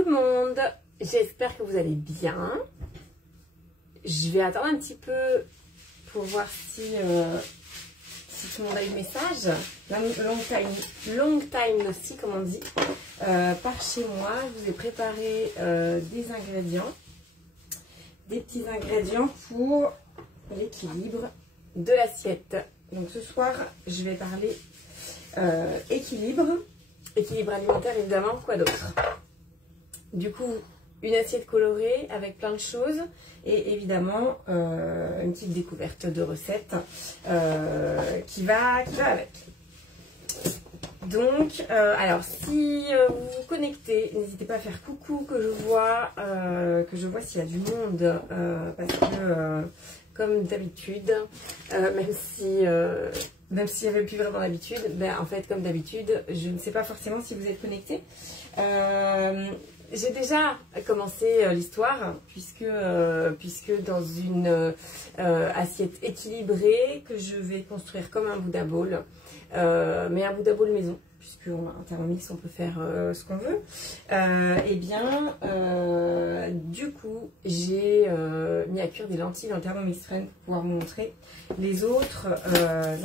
tout le monde, j'espère que vous allez bien. Je vais attendre un petit peu pour voir si tout le monde a eu le message. Long time aussi, comme on dit. Par chez moi, je vous ai préparé des ingrédients, des petits ingrédients pour l'équilibre de l'assiette. Donc ce soir, je vais parler équilibre alimentaire évidemment, quoi d'autre. Du coup, une assiette colorée avec plein de choses et évidemment une petite découverte de recettes qui va avec. Donc, alors si vous vous connectez, n'hésitez pas à faire coucou, que je vois s'il y a du monde, parce que comme d'habitude, même s'il n'y avait plus vraiment d'habitude, ben en fait comme d'habitude, je ne sais pas forcément si vous êtes connectés. J'ai déjà commencé l'histoire puisque dans une assiette équilibrée que je vais construire comme un Buddha Bowl, mais un Buddha Bowl maison, puisque en Thermomix on peut faire ce qu'on veut. Du coup j'ai mis à cuire des lentilles en Thermomix Friend pour pouvoir vous montrer les autres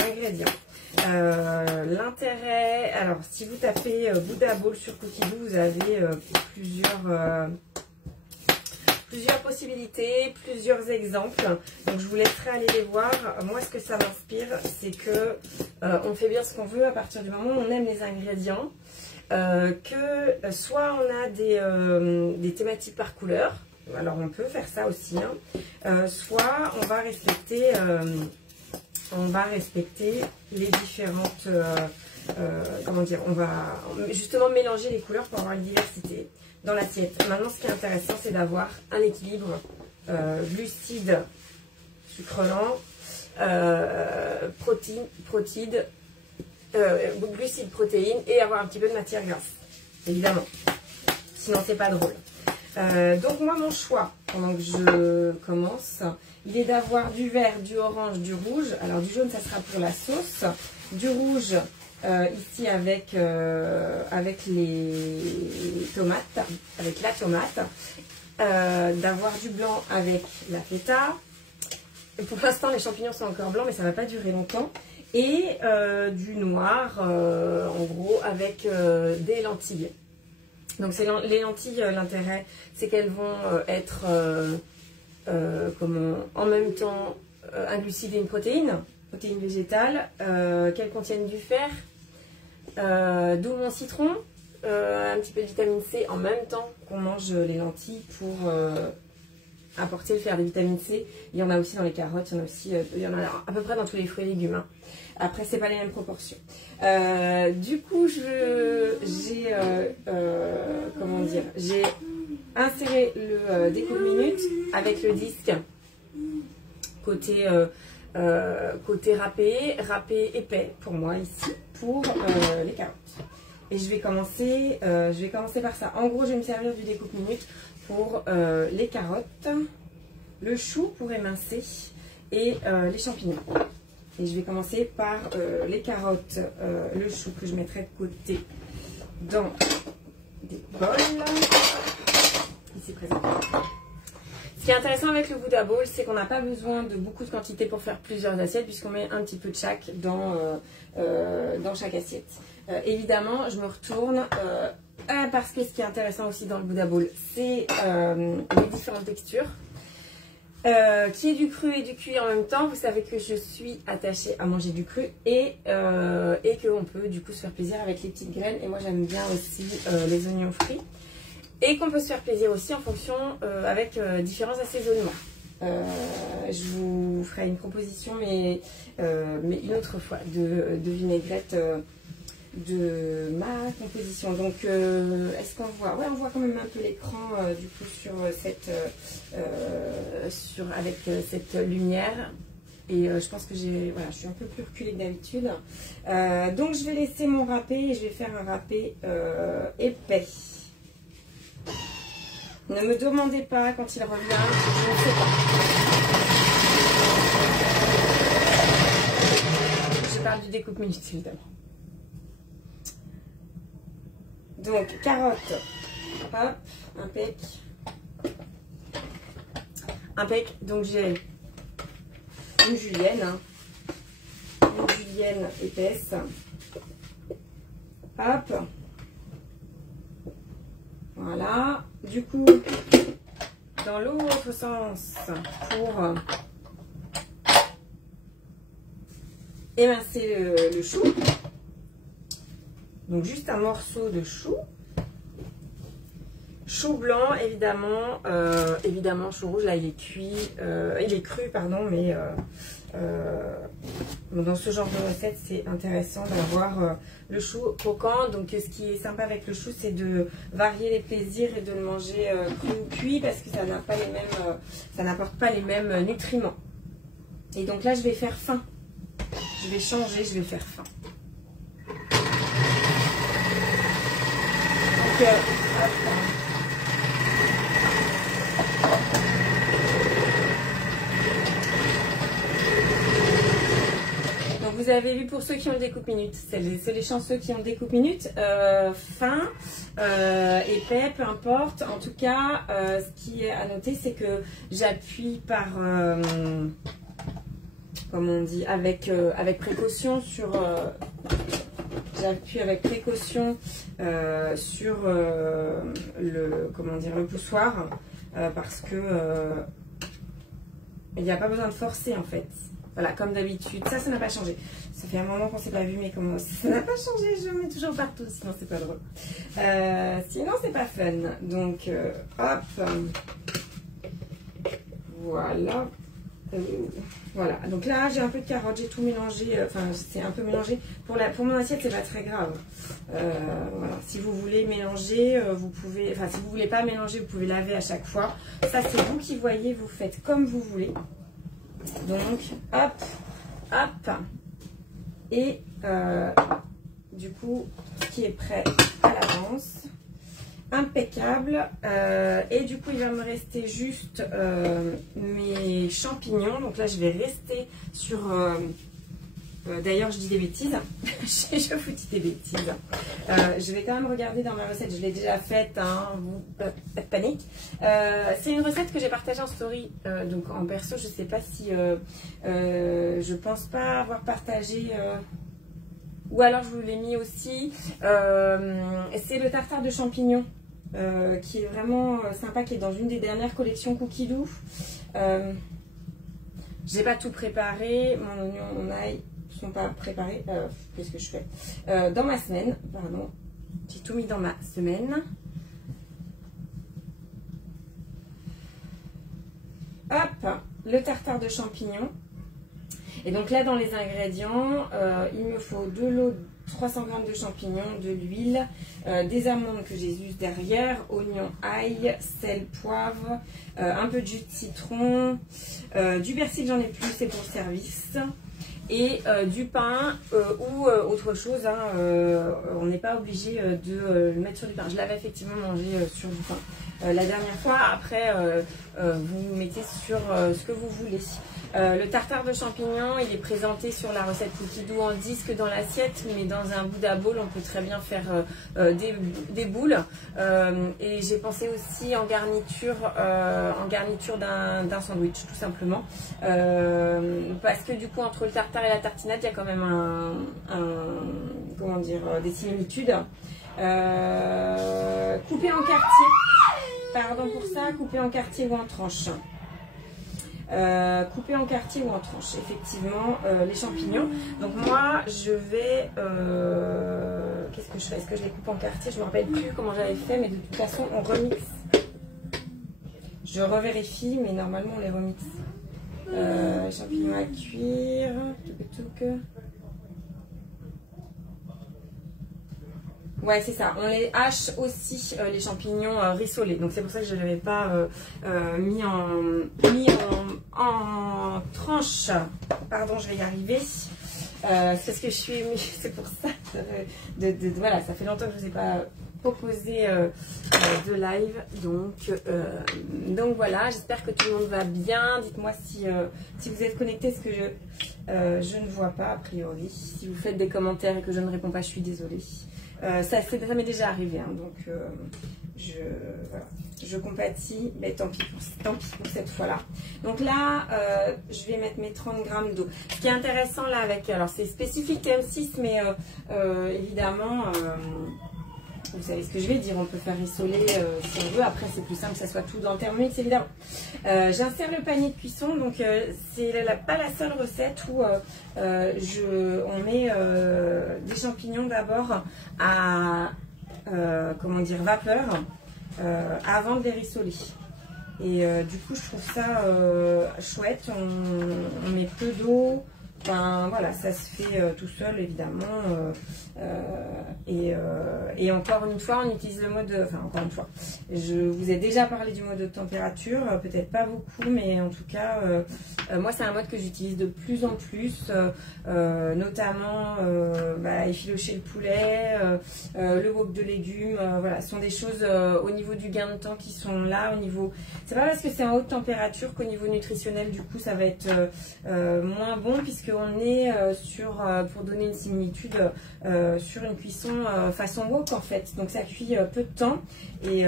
ingrédients. L'intérêt, alors si vous tapez Buddha Bowl sur Cookidoo, vous avez plusieurs possibilités, plusieurs exemples. Donc je vous laisserai aller les voir. Moi ce que ça m'inspire, c'est que on fait bien ce qu'on veut à partir du moment où on aime les ingrédients. Que soit on a des thématiques par couleur, alors on peut faire ça aussi, hein. Soit on va respecter les différentes, comment dire, on va justement mélanger les couleurs pour avoir une diversité dans l'assiette. Maintenant, ce qui est intéressant, c'est d'avoir un équilibre glucides, sucre lent, glucides, protéines et avoir un petit peu de matière grasse, évidemment. Sinon, c'est pas drôle. Donc moi, mon choix, pendant que je commence, il est d'avoir du vert, du orange, du rouge. Alors du jaune, ça sera pour la sauce. Du rouge, ici avec les tomates, avec la tomate. D'avoir du blanc avec la feta. Et pour l'instant, les champignons sont encore blancs, mais ça ne va pas durer longtemps. Et du noir, en gros, avec des lentilles. Donc les lentilles, l'intérêt, c'est qu'elles vont être en même temps un glucide et une protéine végétale, qu'elles contiennent du fer, d'où mon citron, un petit peu de vitamine C en même temps qu'on mange les lentilles pour apporter le fer, des vitamines C. Il y en a aussi dans les carottes, il y en a à peu près dans tous les fruits et légumes, hein. Après, c'est pas les mêmes proportions. Du coup, j'ai inséré le découpe minute avec le disque côté râpé épais pour moi ici pour les carottes. Et je vais commencer par ça. En gros, je vais me servir du découpe minute pour les carottes, le chou pour émincer et les champignons. Et je vais commencer par les carottes, le chou que je mettrai de côté dans des bols. Ici présent. Ce qui est intéressant avec le Buddha Bowl, c'est qu'on n'a pas besoin de beaucoup de quantité pour faire plusieurs assiettes, puisqu'on met un petit peu de chaque dans chaque assiette. Évidemment, je me retourne parce que ce qui est intéressant aussi dans le Buddha Bowl, c'est les différentes textures. Qui est du cru et du cuit en même temps. Vous savez que je suis attachée à manger du cru et qu'on peut du coup se faire plaisir avec les petites graines. Et moi j'aime bien aussi les oignons frits. Et qu'on peut se faire plaisir aussi en fonction avec différents assaisonnements. Je vous ferai une proposition, mais une autre fois, de vinaigrette de ma composition. Donc est-ce qu'on voit? Ouais, on voit quand même un peu l'écran du coup sur avec cette lumière. Et je pense que je suis un peu plus reculée que d'habitude. Donc je vais laisser mon râpé et je vais faire un râpé épais. Ne me demandez pas quand il revient, je ne sais pas. Je parle du découpe minute évidemment. Donc carottes, Hop, impec. Impec. Donc j'ai une julienne. Hein. Une julienne épaisse. Hop. Voilà. Du coup, dans l'autre sens, pour émincer le chou. Donc juste un morceau de chou. Chou blanc, évidemment. Évidemment, chou rouge, là, il est cuit. Il est cru, pardon, mais dans ce genre de recette, c'est intéressant d'avoir le chou croquant. Donc, ce qui est sympa avec le chou, c'est de varier les plaisirs et de le manger cru ou cuit parce que ça n'a pas les mêmes, ça n'apporte pas les mêmes nutriments. Et donc là, je vais faire fin. Je vais changer, je vais faire fin. Donc, donc vous avez vu pour ceux qui ont le découpe minute, c'est les chanceux qui ont le découpe minute, fin, épais, peu importe. En tout cas, ce qui est à noter, c'est que j'appuie par, comme on dit, avec précaution sur... J'appuie avec précaution sur le poussoir parce que il n'y a pas besoin de forcer en fait. Voilà, comme d'habitude. Ça n'a pas changé. Ça fait un moment qu'on ne s'est pas vu, mais comme ça n'a pas changé, je mets toujours partout, sinon c'est pas drôle. Sinon c'est pas fun. Donc hop. Voilà. Voilà, donc là j'ai un peu de carotte, j'ai tout mélangé, enfin c'est un peu mélangé. Pour mon assiette, c'est pas très grave. Voilà, si vous voulez mélanger, vous pouvez, enfin si vous voulez pas mélanger, vous pouvez laver à chaque fois. Ça c'est vous qui voyez, vous faites comme vous voulez. Donc hop, hop, et du coup, ce qui est prêt à l'avance. Impeccable. Et du coup il va me rester juste mes champignons. Donc là je vais rester sur d'ailleurs je dis des bêtises. Je vous dis des bêtises. Je vais quand même regarder dans ma recette. Je l'ai déjà faite, hein, pas de panique. C'est une recette que j'ai partagée en story, donc en perso. Je sais pas si je pense pas avoir partagé, ou alors je vous l'ai mis aussi. C'est le tartare de champignons. Qui est vraiment sympa, qui est dans une des dernières collections Cookie Doux. J'ai pas tout préparé, mon oignon, mon ail sont pas préparés. Qu'est-ce que je fais dans ma semaine, pardon, j'ai tout mis dans ma semaine. Hop, le tartare de champignons. Et donc là dans les ingrédients, il me faut de l'eau, 300 g de champignons, de l'huile, des amandes que j'ai juste derrière, oignon, ail, sel, poivre, un peu de jus de citron, du persil, j'en ai plus, c'est pour le service, et du pain ou autre chose, hein, on n'est pas obligé de le mettre sur du pain. Je l'avais effectivement mangé sur du pain la dernière fois. Après vous mettez sur ce que vous voulez. Le tartare de champignons, il est présenté sur la recette Cookie Doux en disque dans l'assiette, mais dans un Buddha bowl, on peut très bien faire des boules. Et j'ai pensé aussi en garniture d'un sandwich, tout simplement. Parce que du coup, entre le tartare et la tartinade, il y a quand même comment dire, des similitudes. Coupé en quartiers, pardon pour ça, coupé en quartiers ou en tranches. Couper en quartiers ou en tranches, effectivement, les champignons. Donc moi je vais qu'est-ce que je fais? Est-ce que je les coupe en quartiers? Je ne me rappelle plus comment j'avais fait, mais de toute façon on remixe. Je revérifie, mais normalement on les remixe. Champignons à cuire, ouais, c'est ça. On les hache aussi, les champignons rissolés. Donc c'est pour ça que je ne l'avais pas mis en tranches. Pardon, je vais y arriver. C'est parce que je suis émue. C'est pour ça. Voilà, ça fait longtemps que je ne vous ai pas proposé de live. Donc voilà, j'espère que tout le monde va bien. Dites-moi si vous êtes connectés, ce que je ne vois pas a priori. Si vous faites des commentaires et que je ne réponds pas, je suis désolée. Ça m'est déjà arrivé, hein, donc voilà. Je compatis, mais tant pis pour cette fois-là. Donc là, je vais mettre mes 30 grammes d'eau. Ce qui est intéressant là avec, alors c'est spécifique M6, mais évidemment, vous savez ce que je vais dire, on peut faire rissoler si on veut. Après, c'est plus simple que ça soit tout dans le Thermomix, évidemment. J'insère le panier de cuisson, donc c'est pas la seule recette où on met des champignons d'abord à comment dire, vapeur avant de les rissoler. Et du coup, je trouve ça chouette. On met peu d'eau. Enfin, voilà, ça se fait tout seul, évidemment. Et encore une fois, on utilise le mode... Enfin, encore une fois, je vous ai déjà parlé du mode de température. Peut-être pas beaucoup, mais en tout cas, moi, c'est un mode que j'utilise de plus en plus. Notamment, effilocher le poulet, le wok de légumes. Voilà, ce sont des choses au niveau du gain de temps qui sont là. Au niveau... C'est pas parce que c'est en haute température qu'au niveau nutritionnel, du coup, ça va être moins bon, puisque on est pour donner une similitude, sur une cuisson façon wok en fait. Donc ça cuit peu de temps et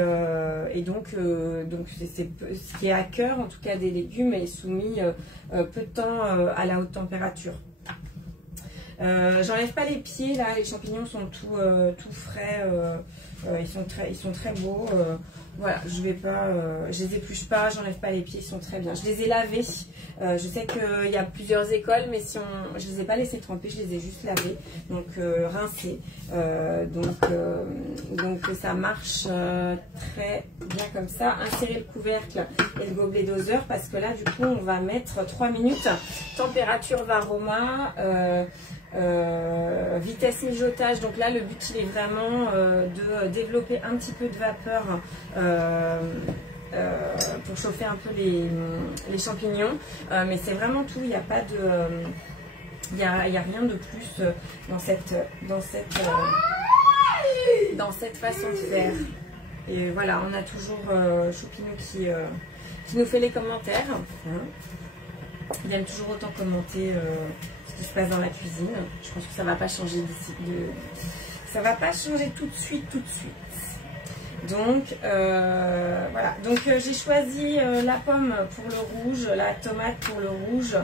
donc ce qui est à cœur, en tout cas des légumes, est soumis peu de temps à la haute température. J'enlève pas les pieds là, les champignons sont tout frais, ils sont très beaux. Voilà, je les épluche pas, j'enlève pas les pieds, ils sont très bien. Je les ai lavés. Je sais qu'il y a plusieurs écoles, mais je les ai pas laissés tremper, je les ai juste lavés, donc rincés. Donc ça marche très bien comme ça. Insérer le couvercle et le gobelet doseur, parce que là du coup on va mettre 3 minutes. Température varoma. Vitesse mijotage, donc là le but il est vraiment de développer un petit peu de vapeur pour chauffer un peu les champignons, mais c'est vraiment tout, il n'y a pas de il y a rien de plus dans cette façon de faire. Et voilà, on a toujours Choupinou qui nous fait les commentaires, hein. Il aime toujours autant commenter ce qui se passe dans la cuisine. Je pense que ça va pas changer d'ici. Ça va pas changer tout de suite. Donc voilà. Donc j'ai choisi la pomme pour le rouge, la tomate pour le rouge.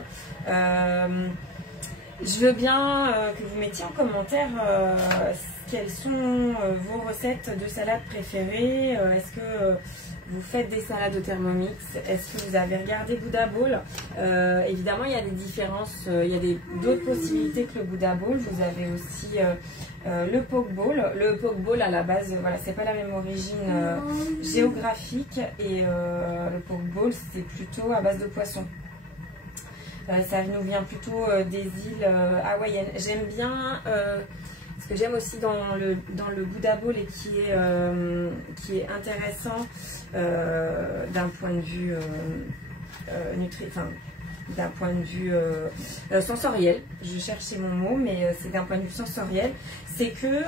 Je veux bien que vous mettiez en commentaire quelles sont vos recettes de salade préférées. Est-ce que vous faites des salades au Thermomix? Est-ce que vous avez regardé Buddha Bowl? Évidemment, il y a des différences. Il y a d'autres possibilités que le Buddha Bowl. Vous avez aussi le Poke Bowl. Le Poke Bowl, à la base, voilà, c'est pas la même origine géographique. Et le Poke Bowl, c'est plutôt à base de poisson. Ça nous vient plutôt des îles hawaïennes. J'aime bien... ce que j'aime aussi dans le Buddha Bowl et qui est intéressant d'un point de vue d'un point de vue sensoriel, je cherchais mon mot, mais c'est d'un point de vue sensoriel, c'est que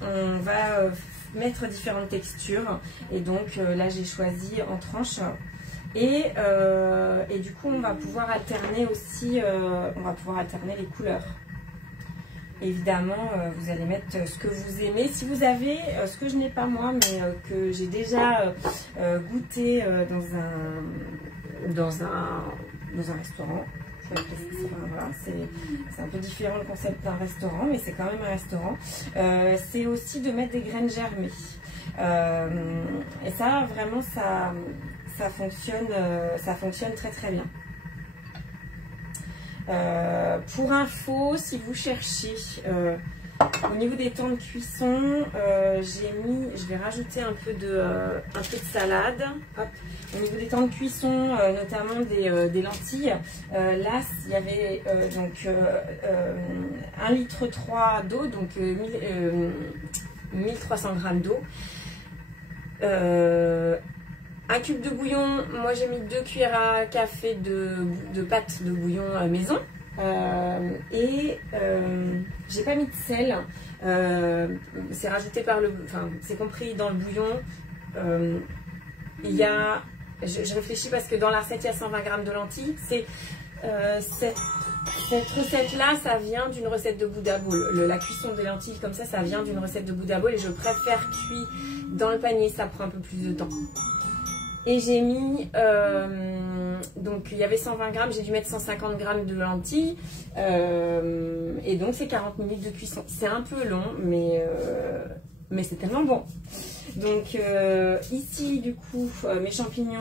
on va mettre différentes textures, et donc là j'ai choisi en tranches. Et du coup on va pouvoir alterner aussi, les couleurs. Évidemment, vous allez mettre ce que vous aimez. Si vous avez ce que je n'ai pas moi, mais que j'ai déjà goûté dans un restaurant. Voilà, c'est un peu différent le concept d'un restaurant, mais c'est quand même un restaurant. C'est aussi de mettre des graines germées. Et ça, vraiment, ça fonctionne très très bien. Pour info, si vous cherchez au niveau des temps de cuisson, je vais rajouter un peu de salade. Hop. Au niveau des temps de cuisson, notamment des lentilles, là il y avait donc 1,3 litre d'eau, donc 1300 g d'eau. Un cube de bouillon, moi j'ai mis 2 cuillères à café de pâte de bouillon maison. J'ai pas mis de sel. C'est rajouté c'est compris dans le bouillon. Il y a, je réfléchis parce que dans la recette il y a 120 g de lentilles. C'est Cette recette-là, ça vient d'une recette de Buddha Bowl. La cuisson des lentilles comme ça vient d'une recette de Buddha Bowl et je préfère cuire dans le panier, ça prend un peu plus de temps. Et j'ai mis, donc il y avait 120 grammes, j'ai dû mettre 150 grammes de lentilles. Et donc c'est 40 minutes de cuisson. C'est un peu long, mais c'est tellement bon. Donc ici, du coup, mes champignons.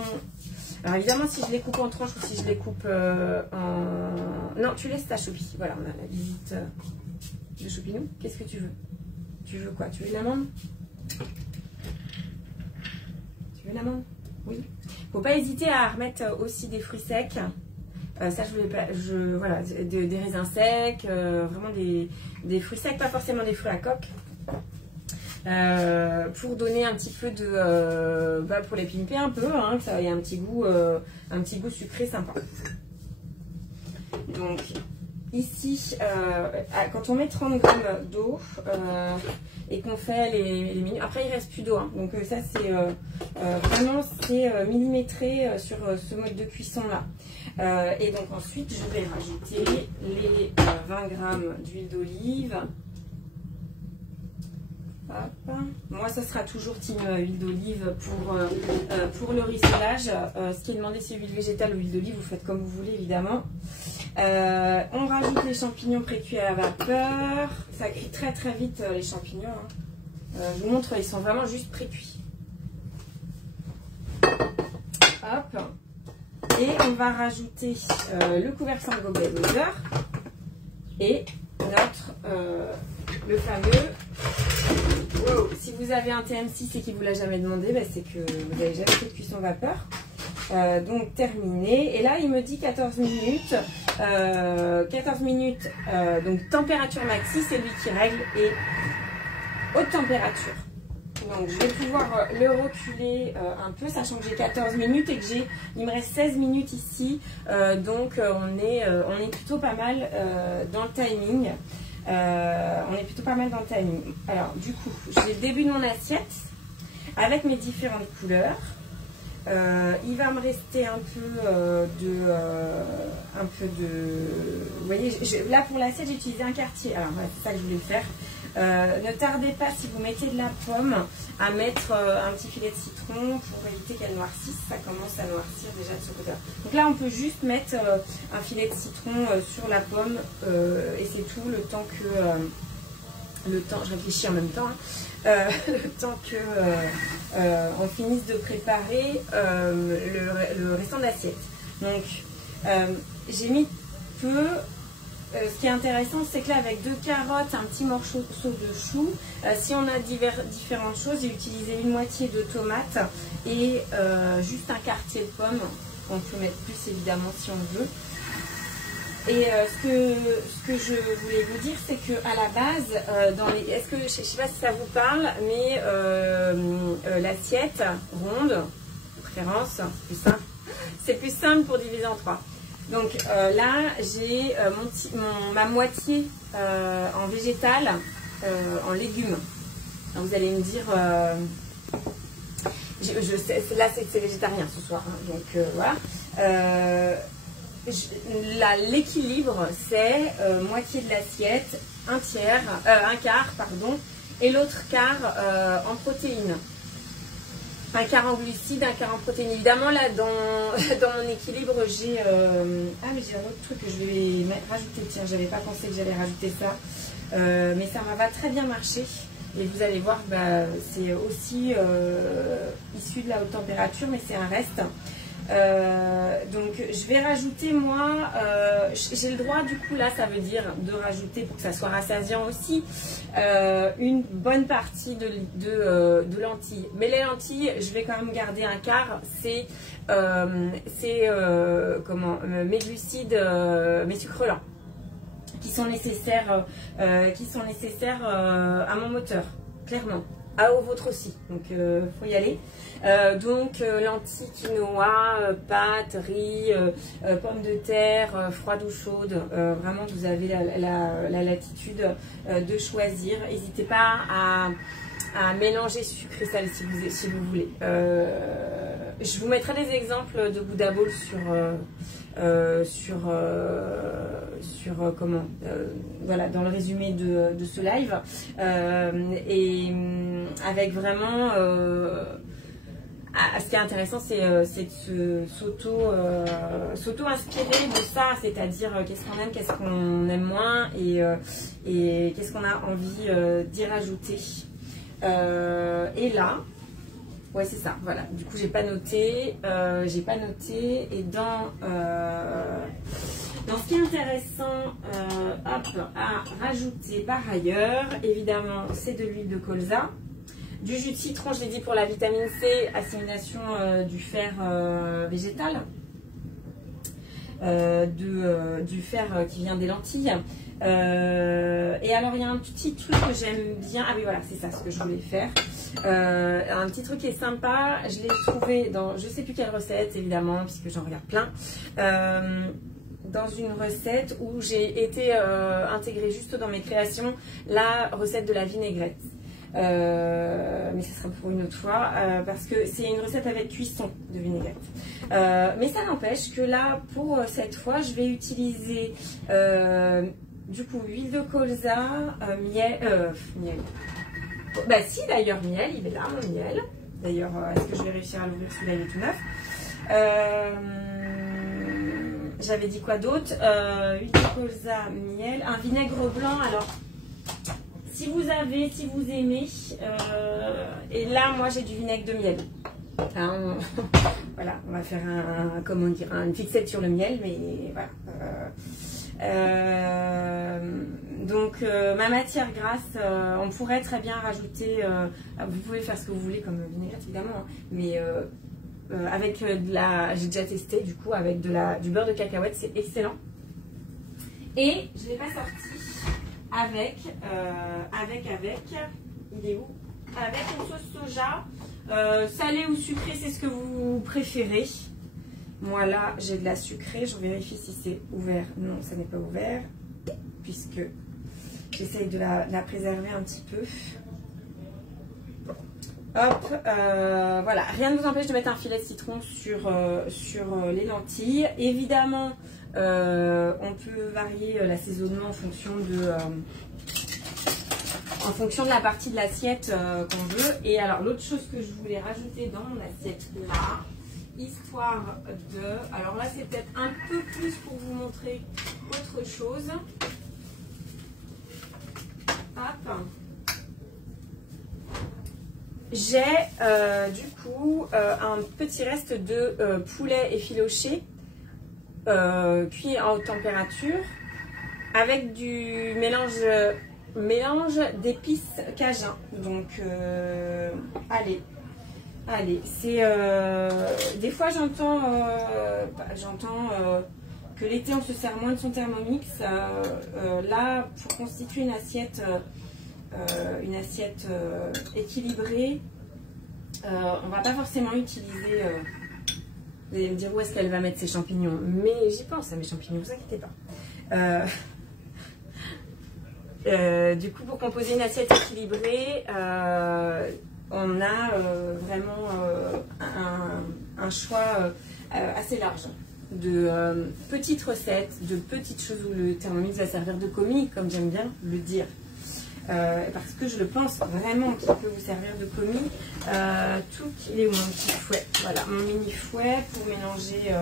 Alors évidemment, si je les coupe en tranches ou si je les coupe en... Non, tu laisses ta choupi. Voilà, on a la visite de Choupinou. Qu'est-ce que tu veux? Tu veux quoi? Tu veux une amande? Tu veux une amande? Oui. Faut pas hésiter à remettre aussi des fruits secs. Ça, je voulais pas... voilà, des raisins secs, vraiment des fruits secs, pas forcément des fruits à coque. Pour donner un petit peu de pour les pimper un peu, hein, que ça ait un petit goût sucré sympa. Donc ici quand on met 30 grammes d'eau et qu'on fait les minutes, après il reste plus d'eau, hein, donc ça c'est vraiment c'est millimétré sur ce mode de cuisson là. Et donc ensuite je vais rajouter les 20 grammes d'huile d'olive. Hop. Moi, ça sera toujours team huile d'olive pour le rissolage. Ce qui est demandé, c'est huile végétale ou huile d'olive. Vous faites comme vous voulez, évidemment. On rajoute les champignons pré-cuits à la vapeur. Ça cuit très très vite, les champignons. Hein. Je vous montre, ils sont vraiment juste pré-cuits. Hop. Et on va rajouter le couvercle sans gobelet de beurre et notre le fameux... Wow. Si vous avez un TM6 et qu'il ne vous l'a jamais demandé, bah, c'est que vous avez jamais fait de cuisson vapeur. Donc terminé. Et là, il me dit 14 minutes. 14 minutes, donc température maxi, c'est lui qui règle, et haute température. Donc je vais pouvoir le reculer un peu, sachant que j'ai 14 minutes et que il me reste 16 minutes ici. Donc on est plutôt pas mal dans le timing. Alors du coup, j'ai le début de mon assiette avec mes différentes couleurs. Il va me rester un peu vous voyez, là pour l'assiette j'ai utilisé un quartier. Alors voilà, c'est ça que je voulais faire. Ne tardez pas, si vous mettez de la pomme, à mettre un petit filet de citron pour éviter qu'elle noircisse. Ça commence à noircir déjà de ce côté-là. Donc là, on peut juste mettre un filet de citron sur la pomme et c'est tout, le temps que... je réfléchis en même temps, hein, le temps que on finisse de préparer le restant de l'assiette. Donc, j'ai mis peu... ce qui est intéressant, c'est que là, avec 2 carottes, un petit morceau de chou, si on a différentes choses, j'ai utilisé une moitié de tomate et juste un quartier de pomme. On peut mettre plus évidemment si on veut. Et ce que je voulais vous dire, c'est que à la base, je ne sais pas si ça vous parle, mais l'assiette ronde, de préférence, c'est plus simple pour diviser en 3. Donc là, j'ai ma moitié en végétal, en légumes. Alors, vous allez me dire, là c'est végétarien ce soir, hein, donc voilà. L'équilibre, c'est moitié de l'assiette, un quart, pardon, et l'autre quart en protéines. Un quart en glucides, un quart en protéines. Évidemment, là, dans mon équilibre, j'ai... mais j'ai un autre truc que je vais rajouter. Tiens, j'avais pas pensé que j'allais rajouter ça. Mais ça va très bien marcher. Et vous allez voir, c'est aussi issu de la haute température, mais c'est un reste. Donc je vais rajouter, moi j'ai le droit, du coup là ça veut dire de rajouter, pour que ça soit rassasiant aussi, une bonne partie de lentilles. Mais les lentilles, je vais quand même garder un quart. C'est mes glucides, mes sucres lents qui sont nécessaires à mon moteur, clairement. Au vôtre aussi, donc faut y aller. Lentilles, quinoa, pâtes, riz, pommes de terre, froide ou chaude. Vraiment, vous avez la latitude de choisir. N'hésitez pas à mélanger sucre et sel si vous voulez. Je vous mettrai des exemples de Buddha Bowl voilà, dans le résumé de ce live. Et avec vraiment... ce qui est intéressant, c'est de s'auto-inspirer de ça, c'est-à-dire qu'est-ce qu'on aime, qu'est-ce qu'on aime moins et qu'est-ce qu'on a envie d'y rajouter. Et là, ouais c'est ça, voilà, du coup j'ai pas noté, et dans ce qui est intéressant à rajouter par ailleurs, évidemment, c'est de l'huile de colza. Du jus de citron, je l'ai dit, pour la vitamine C, assimilation du fer végétal, du fer qui vient des lentilles. Et alors, il y a un petit truc que j'aime bien. Ah oui, voilà, c'est ça ce que je voulais faire. Un petit truc qui est sympa, je l'ai trouvé dans, je ne sais plus quelle recette, évidemment, puisque j'en regarde plein. Dans une recette où j'ai été intégrée juste dans mes créations, la recette de la vinaigrette. Mais ce sera pour une autre fois parce que c'est une recette avec cuisson de vinaigrette, mais ça n'empêche que là pour cette fois je vais utiliser du coup huile de colza, miel, bah si d'ailleurs miel, il est là mon miel d'ailleurs, est-ce que je vais réussir à l'ouvrir, celui-là il est tout neuf. J'avais dit quoi d'autre, huile de colza, miel, un vinaigre blanc. Alors si vous aimez, et là moi j'ai du vinaigre de miel. Hein, voilà, on va faire comment dire, une fixette sur le miel, mais voilà. Donc ma matière grasse, on pourrait très bien rajouter, vous pouvez faire ce que vous voulez comme vinaigrette évidemment, hein, mais avec de la, j'ai déjà testé du coup avec du beurre de cacahuète, c'est excellent. Et je ne l'ai pas sorti. Avec, il est où? Avec une sauce soja, salée ou sucrée, c'est ce que vous préférez. Moi là, j'ai de la sucrée, je vérifie si c'est ouvert. Non, ça n'est pas ouvert, puisque j'essaye de la préserver un petit peu. Hop, voilà, rien ne vous empêche de mettre un filet de citron sur les lentilles. Évidemment, on peut varier l'assaisonnement en fonction de la partie de l'assiette qu'on veut. Et alors l'autre chose que je voulais rajouter dans mon assiette là, histoire de... Alors là c'est peut-être un peu plus pour vous montrer autre chose. Hop. J'ai du coup un petit reste de poulet effiloché cuit à haute température avec du mélange d'épices cajun. Donc allez, c'est des fois j'entends que l'été on se sert moins de son Thermomix. Là pour constituer une assiette équilibrée, on va pas forcément utiliser vous allez me dire où est-ce qu'elle va mettre ses champignons, mais j'y pense à mes champignons, vous inquiétez pas. Du coup, pour composer une assiette équilibrée, on a vraiment un choix assez large de petites recettes, de petites choses où le Thermomix va servir de commis, comme j'aime bien le dire. Parce que je le pense vraiment qu'il peut vous servir de commis. Il est où mon petit fouet? Voilà, mon mini fouet pour mélanger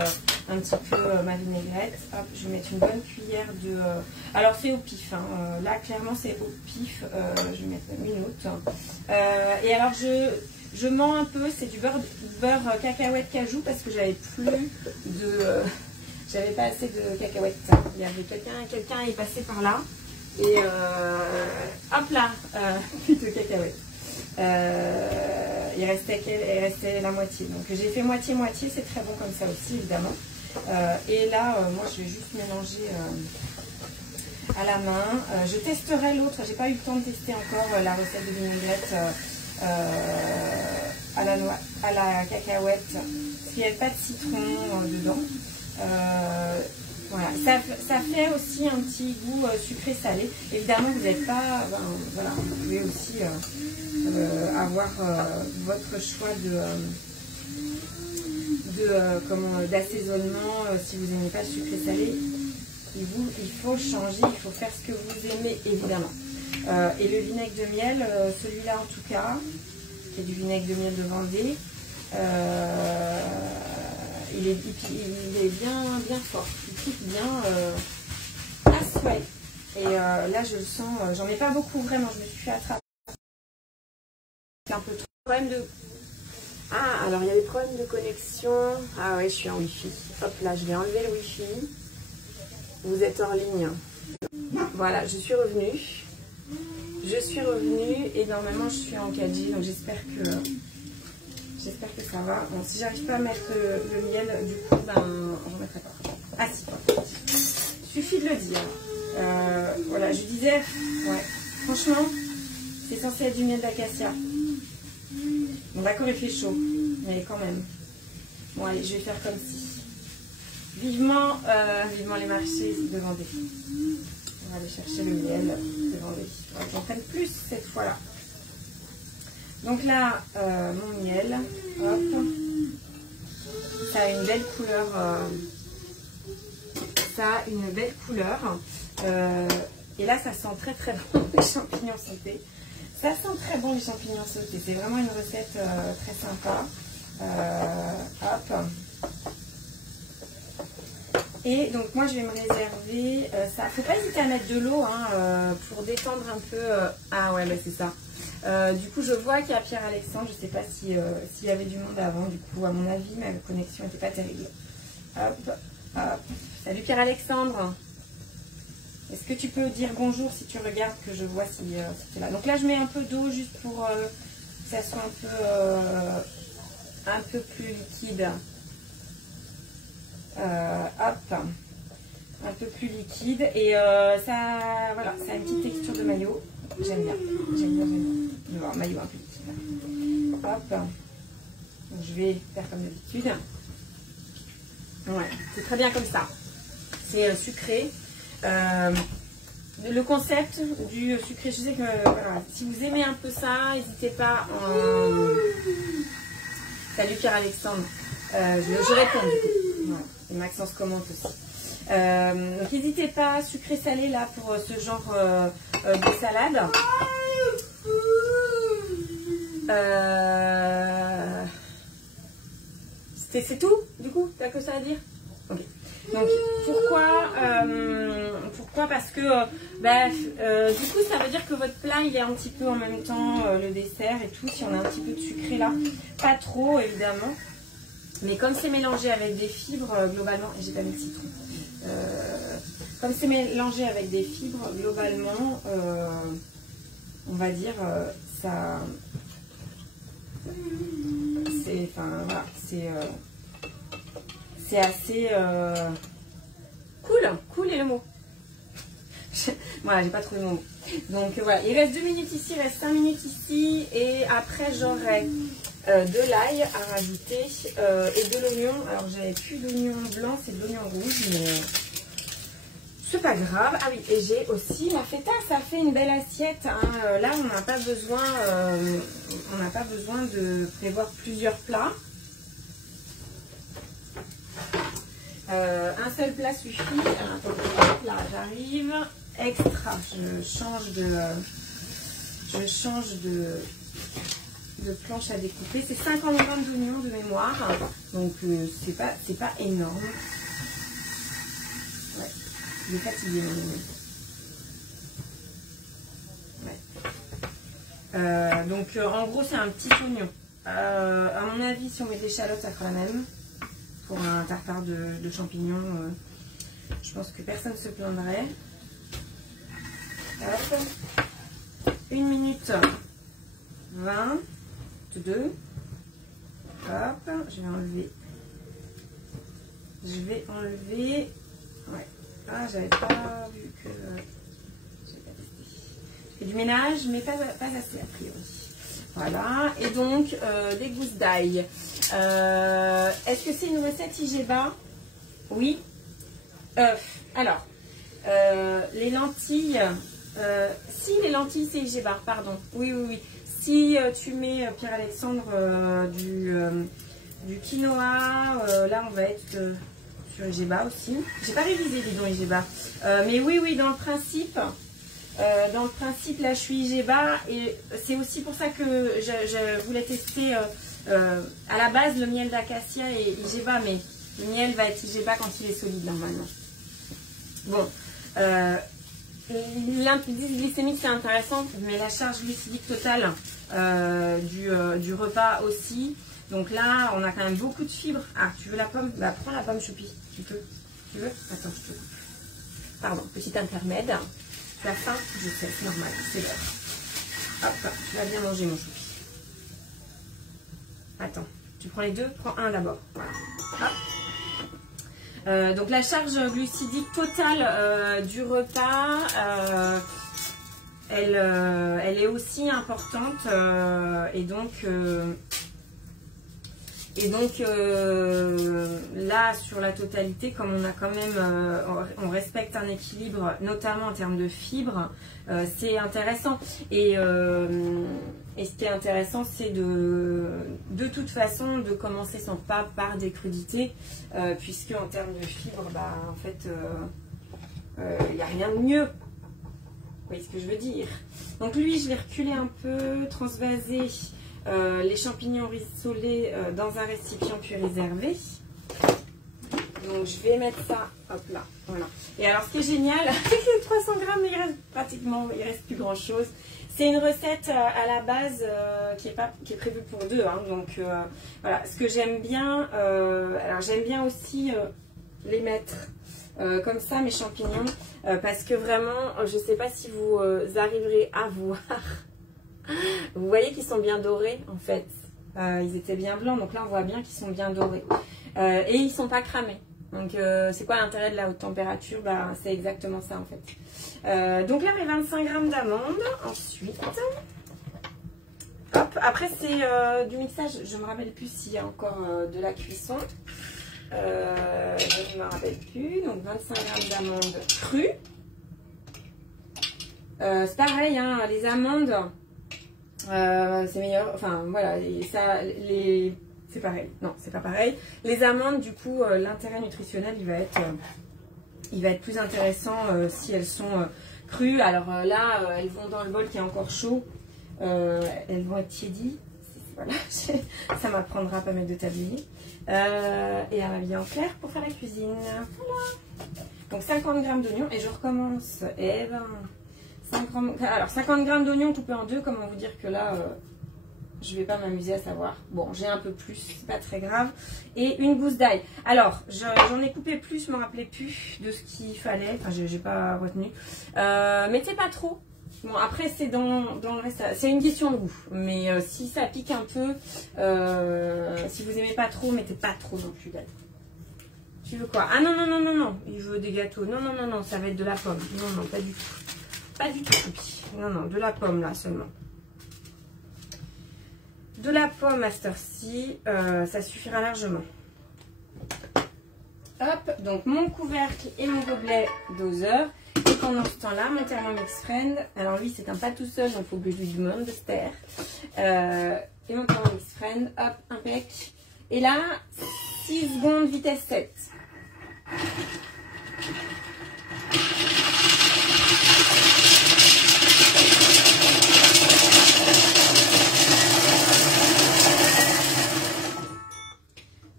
un petit peu ma vinaigrette. Hop, je vais mettre une bonne cuillère de... alors c'est au pif, hein. Là clairement c'est au pif. Je vais mettre une autre. Et alors je mens un peu, c'est du beurre cacahuète cajou parce que j'avais plus de... j'avais pas assez de cacahuètes. Il y avait quelqu'un est passé par là. Et hop là, plus de cacahuètes. Il restait la moitié. Donc j'ai fait moitié-moitié, c'est très bon comme ça aussi évidemment. Et là, moi je vais juste mélanger à la main. Je testerai l'autre, j'ai pas eu le temps de tester encore la recette de vinaigrette à la cacahuète. Parce qu'il n'y avait pas de citron dedans. Voilà, ça fait aussi un petit goût sucré-salé. Évidemment, vous n'êtes pas... Ben, voilà, vous pouvez aussi avoir votre choix d'assaisonnement si vous n'aimez pas le sucré-salé. Il faut changer, il faut faire ce que vous aimez, évidemment. Et le vinaigre de miel, celui-là en tout cas, qui est du vinaigre de miel de Vendée, il est bien fort, il pique bien à souhait. Et là je le sens, j'en ai pas beaucoup vraiment, je me suis fait attraper un peu trop. Problème de... Ah, alors il y a des problèmes de connexion. Ah ouais, je suis en Wi-Fi. Hop là, je vais enlever le Wi-Fi. Vous êtes hors ligne. Voilà, je suis revenue. Et normalement je suis en 4G, donc j'espère que ça va. Bon, si j'arrive pas à mettre le miel, du coup, ben, j'en mettrai pas. Ah si, suffit de le dire. Voilà, je disais, ouais, franchement, c'est censé être du miel d'acacia. Bon, d'accord, il fait chaud, mais quand même. Bon, allez, je vais faire comme si. Vivement les marchés de Vendée. On va aller chercher le miel de Vendée. J'en prenne plus cette fois-là. Donc là, mon miel, hop, ça a une belle couleur. Et là, ça sent très très bon les champignons sautés. Ça sent très bon les champignons sautés. C'est vraiment une recette très sympa. Hop. Et donc moi, je vais me réserver ça. Faut pas hésiter à mettre de l'eau hein, pour détendre un peu. Ah ouais, bah c'est ça. Du coup, je vois qu'il y a Pierre-Alexandre. Je ne sais pas s'il y avait du monde avant. Du coup, à mon avis, ma connexion n'était pas terrible. Hop, hop. Salut Pierre-Alexandre. Est-ce que tu peux dire bonjour si tu regardes que je vois si tu es là. Donc là, je mets un peu d'eau juste pour que ça soit un peu plus liquide. Hop. Un peu plus liquide. Et ça, voilà, ça a une petite texture de maillot. J'aime bien. Je vais avoir un maillot un peu liquide. Hop. Donc, je vais faire comme d'habitude. Ouais, c'est très bien comme ça. C'est sucré. Le concept du sucré, je sais que voilà, si vous aimez un peu ça, n'hésitez pas. Salut Pierre-Alexandre. Je réponds du coup. Voilà. Et Maxence commente aussi. Donc n'hésitez pas, sucré-salé là pour ce genre de salade. C'est tout du coup? T'as que ça à dire? Ok. Donc pourquoi? Parce que du coup ça veut dire que votre plat il est un petit peu en même temps le dessert et tout. Si on a un petit peu de sucré là, pas trop évidemment. Mais comme c'est mélangé avec des fibres, globalement, et j'ai pas mis de citron, comme c'est mélangé avec des fibres, globalement, on va dire, ça, c'est, enfin, voilà, c'est assez cool est le mot. Voilà, j'ai pas trouvé mon mot. Donc voilà, il reste 2 minutes ici, il reste 5 minutes ici, et après j'aurai de l'ail à rajouter et de l'oignon. Alors j'avais plus d'oignon blanc, c'est de l'oignon rouge, mais c'est pas grave. Ah oui, et j'ai aussi la feta, ça fait une belle assiette. Hein. Là, on n'a pas besoin, de prévoir plusieurs plats. Un seul plat suffit. Attends, là j'arrive. Extra, je change de planche à découper. C'est 50 grammes d'oignons de mémoire, donc c'est pas énorme. Ouais, il est fatigué mon oignon. Ouais. Donc en gros c'est un petit oignon. À mon avis, si on met des échalotes, ça fera la même. Pour un tartare de champignons, je pense que personne ne se plaindrait. Hop. 1 minute 22. Hop, je vais enlever. Ouais. Ah, j'avais pas vu que. J'ai pas testé. Je fais du ménage, mais pas assez a priori. Voilà. Et donc des gousses d'ail. Est-ce que c'est une recette IGEBA? Oui. Alors, les lentilles, si les lentilles c'est Igéba, pardon, oui, oui, oui. Si tu mets, Pierre-Alexandre, du quinoa, là on va être sur Igéba aussi. J'ai pas révisé, dis donc, Igéba. Mais oui, oui, dans le principe, là je suis Igéba et c'est aussi pour ça que je voulais tester à la base le miel d'acacia et Igéba, mais le miel va être Igéba quand il est solide normalement. Bon, l'indice glycémique c'est intéressant, mais la charge glucidique totale du repas aussi. Donc là, on a quand même beaucoup de fibres. Ah, tu veux la pomme? Bah, prends la pomme, Choupi. Tu peux? Tu veux? Attends, je te coupe. Pardon, petit intermède. Tu as faim? Je sais, c'est normal, c'est l'heure. Hop, tu vas bien manger, mon Choupi. Attends, tu prends les deux? Prends un d'abord. Voilà. Hop. Donc la charge glucidique totale du repas, elle est aussi importante et donc là sur la totalité, comme on a quand même on respecte un équilibre notamment en termes de fibres, c'est intéressant et ce qui est intéressant c'est de toute façon de commencer son repas par des crudités puisque en termes de fibres bah en fait il n'y a rien de mieux. Vous voyez ce que je veux dire? Donc lui je vais reculer un peu, transvaser les champignons rissolés dans un récipient puis réservé. Donc je vais mettre ça, hop là, voilà. Et alors ce qui est génial, avec les 300 grammes, il reste plus grand chose. C'est une recette à la base qui est prévue pour deux, hein, donc voilà. Ce que j'aime bien, alors j'aime bien aussi les mettre comme ça, mes champignons, parce que vraiment, je ne sais pas si vous arriverez à voir. Vous voyez qu'ils sont bien dorés en fait. Ils étaient bien blancs, donc là on voit bien qu'ils sont bien dorés. Et ils ne sont pas cramés. Donc c'est quoi l'intérêt de la haute température? Bah, c'est exactement ça en fait. Donc là mes 25 grammes d'amandes. Ensuite, hop, après c'est du mixage. Je ne me rappelle plus s'il y a encore de la cuisson. Je ne me rappelle plus. Donc 25 grammes d'amandes crues. C'est pareil, hein, les amandes. C'est meilleur, enfin voilà, c'est pareil, non c'est pas pareil. Les amandes du coup l'intérêt nutritionnel il va être plus intéressant si elles sont crues. Alors là elles vont dans le bol qui est encore chaud, elles vont être tiédies, voilà. Ça m'apprendra à pas mettre de tablier et à m'habiller en clair pour faire la cuisine. Voilà. Donc 50 grammes d'oignons et je recommence. Et ben 50 grammes d'oignons coupés en deux, comment vous dire que là, je vais pas m'amuser à savoir. Bon, j'ai un peu plus, c'est pas très grave. Et une gousse d'ail. Alors, j'en ai coupé plus, je me rappelais plus de ce qu'il fallait. Enfin, j'ai pas retenu. Mettez pas trop. Bon, après, c'est dans le reste. C'est une question de goût. Mais si ça pique un peu, si vous aimez pas trop, mettez pas trop non plus d'ail. Tu veux quoi? Ah non, non, non, non, non. Il veut des gâteaux. Non, non, non, non, ça va être de la pomme. Non, non, pas du tout. Pas du tout, non, non, de la pomme là seulement. De la pomme à cette heure-ci, ça suffira largement. Hop, donc mon couvercle et mon gobelet doseur. Et pendant ce temps-là, mon Thermomix Friend, alors lui c'est un pas tout seul, donc il faut que je lui demande de se taire. Et mon Thermomix Friend, hop, impec. Et là, 6 secondes, vitesse 7.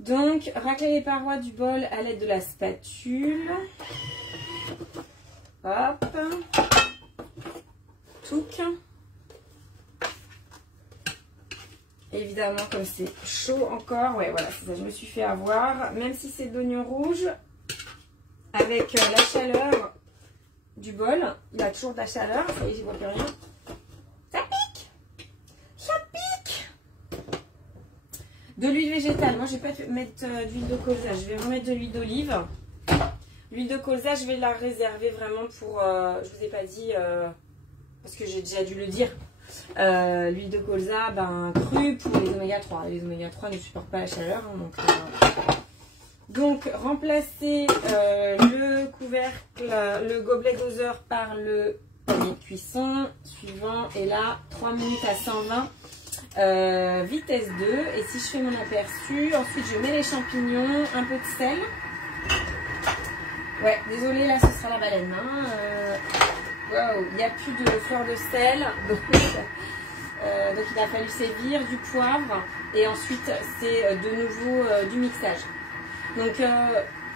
Donc, racler les parois du bol à l'aide de la spatule. Hop. Touc. Évidemment, comme c'est chaud encore, ouais, voilà, c'est ça, je me suis fait avoir. Même si c'est de l'oignon rouge, avec la chaleur du bol, il y a toujours de la chaleur, ça y est, j'y vois plus rien. Ça pique! Ça pique! De l'huile végétale. Moi, je ne vais pas mettre d'huile de colza. Je vais remettre de l'huile d'olive. L'huile de colza, je vais la réserver vraiment pour... je vous ai pas dit, parce que j'ai déjà dû le dire. L'huile de colza, ben, crue pour les oméga 3. Les oméga 3 ne supportent pas la chaleur. Hein, donc, Donc, remplacer le couvercle, le gobelet doseur par le panier de cuisson suivant. Et là, 3 minutes à 120, vitesse 2. Et si je fais mon aperçu, ensuite je mets les champignons, un peu de sel. Ouais, désolé, là ce sera la baleine. Hein. Wow, il n'y a plus de fleur de sel. Donc il a fallu sévir, du poivre. Et ensuite, c'est de nouveau du mixage. Donc,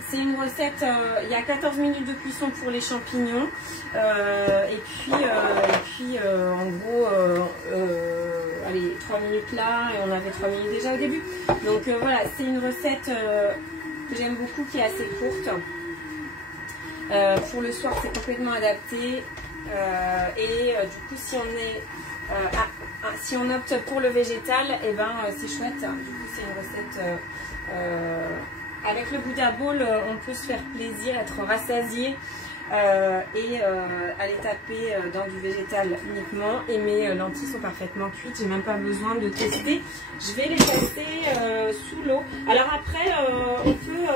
c'est une recette, il y a 14 minutes de cuisson pour les champignons. Et puis en gros, allez, 3 minutes là. Et on avait 3 minutes déjà au début. Donc, voilà, c'est une recette que j'aime beaucoup, qui est assez courte. Pour le soir, c'est complètement adapté. Du coup, si on opte pour le végétal, et ben c'est chouette. Du coup, c'est une recette avec le Buddha Bowl, on peut se faire plaisir, être rassasié et aller taper dans du végétal uniquement. Et mes lentilles sont parfaitement cuites, j'ai même pas besoin de tester. Je vais les passer sous l'eau. Alors après, on peut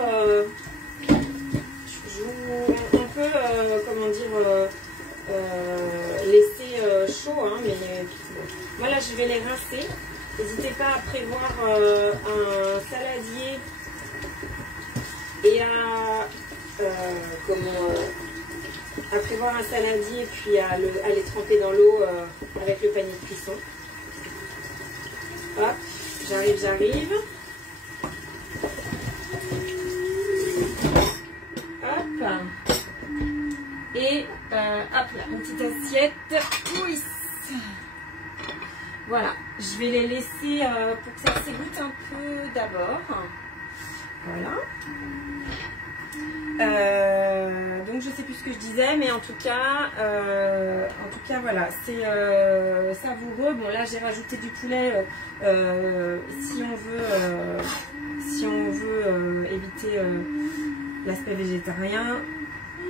comment dire, laisser chaud, hein, mais moi là je vais les rincer. N'hésitez pas à prévoir un saladier et à prévoir un saladier, puis à les tremper dans l'eau avec le panier de cuisson. Hop, j'arrive. Hop. Et hop là, une petite assiette. Oui. Voilà, je vais les laisser pour que ça s'égoutte un peu d'abord. Voilà. Donc je sais plus ce que je disais, mais en tout cas voilà, c'est savoureux. Bon là j'ai rajouté du poulet si on veut éviter l'aspect végétarien.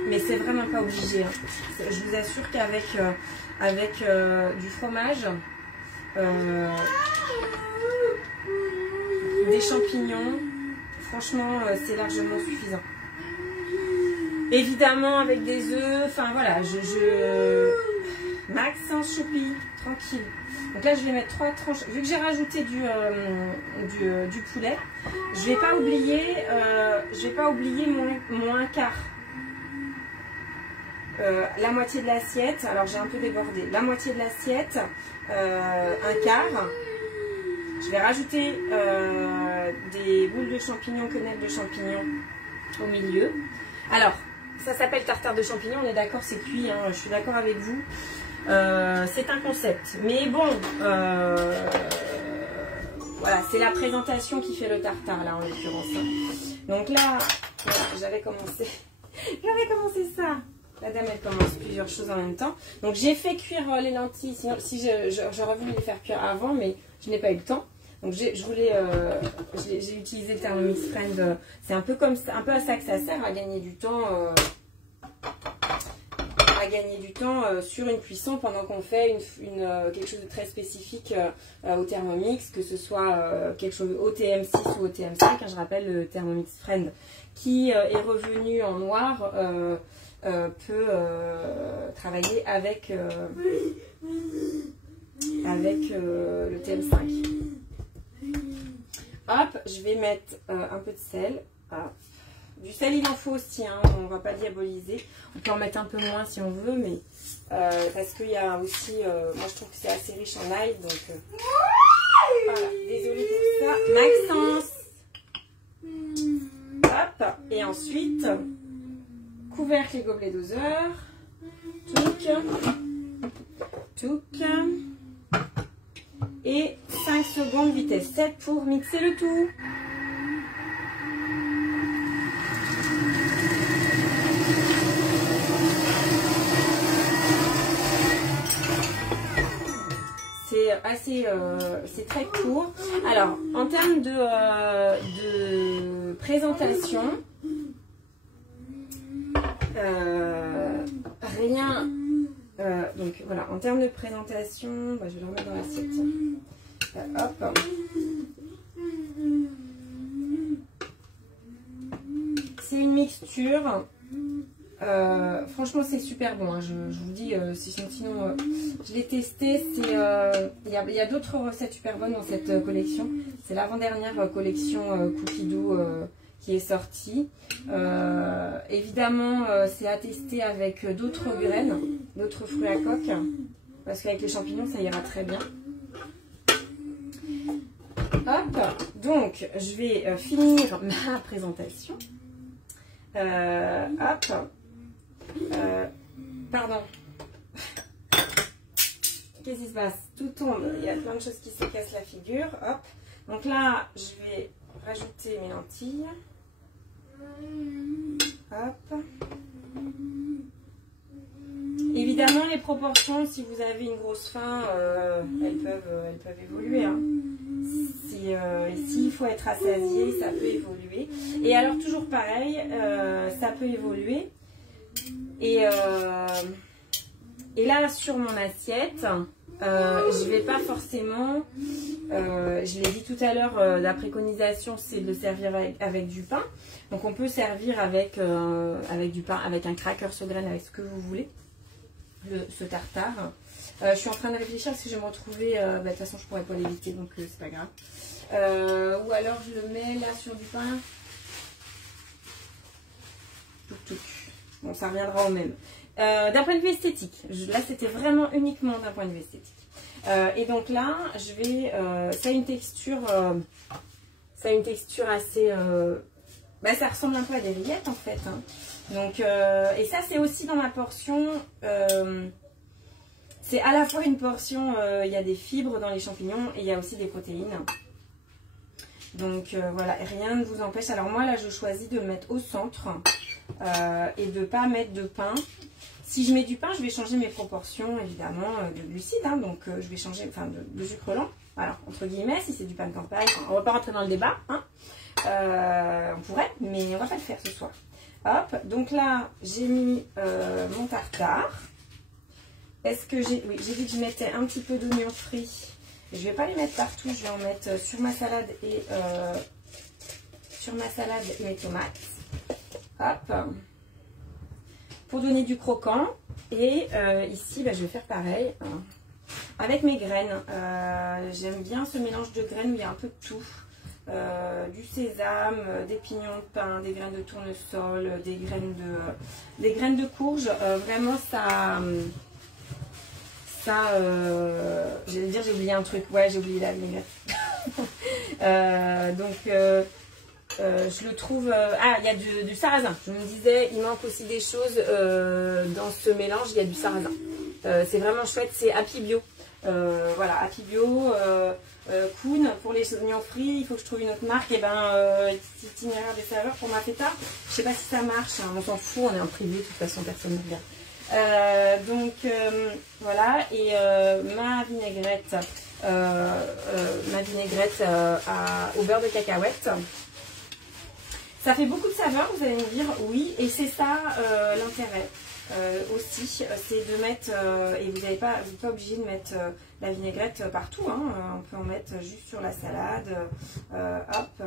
Mais c'est vraiment pas obligé. Hein. Je vous assure qu'avec du fromage, des champignons, franchement, c'est largement suffisant. Évidemment, avec des œufs, enfin voilà, Maxence Choupi, tranquille. Donc là, je vais mettre 3 tranches. Vu que j'ai rajouté du poulet, je vais pas oublier mon un quart. La moitié de l'assiette, alors j'ai un peu débordé, la moitié de l'assiette, un quart. Je vais rajouter des boules de champignons, quenelles de champignons au milieu. Alors, ça s'appelle tartare de champignons, on est d'accord, c'est cuit, hein, je suis d'accord avec vous. C'est un concept, mais bon, voilà, c'est la présentation qui fait le tartare là en l'occurrence. Donc là, voilà, j'avais commencé ça. La dame, elle commence plusieurs choses en même temps. Donc, j'ai fait cuire les lentilles. Sinon, si j'aurais voulu les faire cuire avant, mais je n'ai pas eu le temps. Donc, j'ai utilisé le Thermomix Friend. C'est un peu comme ça, un peu à ça que ça sert, à gagner du temps. Sur une cuisson pendant qu'on fait quelque chose de très spécifique au Thermomix, que ce soit quelque chose au TM6 ou au TM5. Hein, je rappelle le Thermomix Friend qui est revenu en noir. Peut travailler avec le TM5. Hop, je vais mettre un peu de sel. Hop. Du sel, il en faut aussi, hein, on va pas diaboliser. On peut en mettre un peu moins si on veut, mais parce qu'il y a aussi, moi je trouve que c'est assez riche en ail, donc voilà, désolée pour ça. Maxence. Hop, et ensuite, couvercle et gobelet doseur. Touc. Et 5 secondes vitesse 7 pour mixer le tout. C'est très court. Alors, en termes de présentation, rien. Donc voilà, en termes de présentation, bah, je vais le remettre dans l'assiette. Hop. franchement, c'est super bon. Hein. Je vous dis, sinon je l'ai testé. Il y a d'autres recettes super bonnes dans cette collection. C'est l'avant-dernière collection Cookie Dough qui est sortie. Évidemment, c'est à tester avec d'autres graines, d'autres fruits à coque. Parce qu'avec les champignons, ça ira très bien. Hop, donc je vais finir ma présentation. Hop, pardon. Qu'est-ce qui se passe? Tout tombe, il y a plein de choses qui se cassent la figure. Hop, donc là, je vais rajouter mes lentilles. Hop. Évidemment, les proportions, si vous avez une grosse faim, elles peuvent évoluer. Hein. S'il faut être rassasié, ça peut évoluer. Et alors, toujours pareil, ça peut évoluer. Et là, sur mon assiette, je vais pas forcément, je l'ai dit tout à l'heure, la préconisation, c'est de le servir avec du pain. Donc, on peut servir avec du pain, avec un cracker sur graines, avec ce que vous voulez. Ce tartare. Je suis en train de réfléchir si je vais me retrouver. De toute façon, je pourrais pas l'éviter, donc c'est pas grave. Ou alors je le mets là sur du pain. Touc. Bon, ça reviendra au même. D'un point de vue esthétique, là c'était vraiment uniquement d'un point de vue esthétique. Et donc là, je vais. Ça a une texture assez. Ça ressemble un peu à des rillettes en fait. Hein. Donc, et ça c'est aussi dans ma portion, c'est à la fois une portion, il y a des fibres dans les champignons et il y a aussi des protéines. Donc voilà, rien ne vous empêche. Alors moi là je choisis de le mettre au centre et de ne pas mettre de pain. Si je mets du pain, je vais changer mes proportions évidemment de glucides, hein, donc je vais changer, enfin de sucre lent. Alors entre guillemets, si c'est du pain de campagne, on ne va pas rentrer dans le débat, hein. On pourrait, mais on ne va pas le faire ce soir. Hop, donc là, j'ai mis mon tartare. Est-ce que j'ai... Oui, j'ai dit que je mettais un petit peu d'oignons frits. Je ne vais pas les mettre partout, je vais en mettre sur ma salade et mes tomates. Hop. Pour donner du croquant. Et ici, je vais faire pareil. Hein, avec mes graines. J'aime bien ce mélange de graines où il y a un peu de tout. Du sésame, des pignons de pain, des graines de tournesol, des graines de courge. Vraiment j'allais dire j'ai oublié un truc. Ouais, j'ai oublié la vinaigrette. Je le trouve... il y a du sarrasin. Je me disais, il manque aussi des choses dans ce mélange. Il y a du sarrasin. C'est vraiment chouette. C'est Happy Bio. Voilà, Happy Bio, Kuhn. Pour les oignons frits, il faut que je trouve une autre marque. Et itinéraire des saveurs pour ma feta. Je sais pas si ça marche. Hein, on s'en fout, on est en privé. De toute façon, personne ne regarde. Voilà. Et ma vinaigrette au beurre de cacahuète. Ça fait beaucoup de saveurs, vous allez me dire, oui, et c'est ça l'intérêt aussi, c'est de mettre, et vous n'êtes pas obligé de mettre la vinaigrette partout, hein, on peut en mettre juste sur la salade, hop,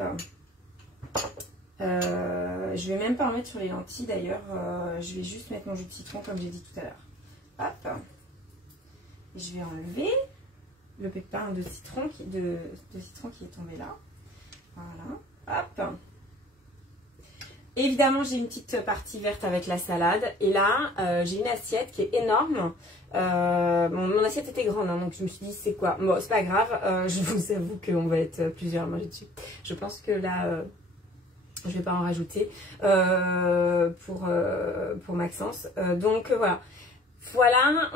hop. Je vais même pas en mettre sur les lentilles d'ailleurs, je vais juste mettre mon jus de citron comme j'ai dit tout à l'heure, hop. Et je vais enlever le pépin de citron qui est tombé là. Voilà, hop. Évidemment, j'ai une petite partie verte avec la salade. Et là, j'ai une assiette qui est énorme. Mon assiette était grande, hein, donc je me suis dit, c'est quoi? Bon, c'est pas grave. Je vous avoue qu'on va être plusieurs à manger dessus. Je pense que là, je vais pas en rajouter pour Maxence. Donc, voilà. Voilà,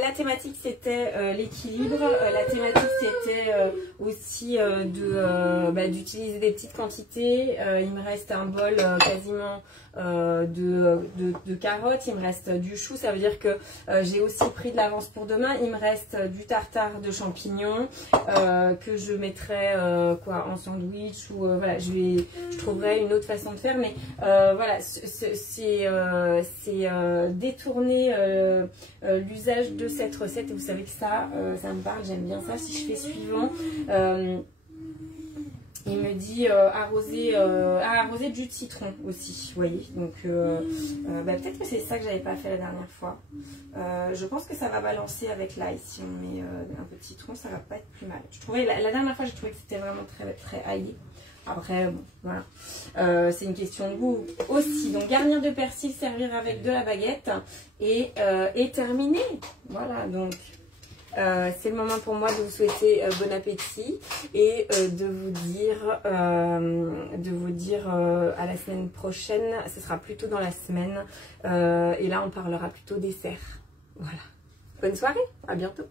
la thématique c'était l'équilibre, la thématique c'était aussi d'utiliser des petites quantités. Il me reste un bol quasiment de carottes, il me reste du chou, ça veut dire que j'ai aussi pris de l'avance pour demain. Il me reste du tartare de champignons que je mettrai en sandwich ou voilà, je trouverai une autre façon de faire, mais voilà, c'est détourner l'usage de cette recette, et vous savez que ça me parle, j'aime bien ça. Si je fais suivant, Il me dit arroser de jus de citron aussi, vous voyez. Donc peut-être que c'est ça que j'avais pas fait la dernière fois. Je pense que ça va balancer avec l'ail. Si on met un peu de citron, ça va pas être plus mal. Je trouvais la dernière fois, j'ai trouvé que c'était vraiment très très aillé. Après, bon, voilà. C'est une question de goût aussi. Donc garnir de persil, servir avec de la baguette et terminer. Voilà, donc. C'est le moment pour moi de vous souhaiter bon appétit et de vous dire à la semaine prochaine. Ce sera plutôt dans la semaine et là on parlera plutôt dessert. Voilà. Bonne soirée, à bientôt.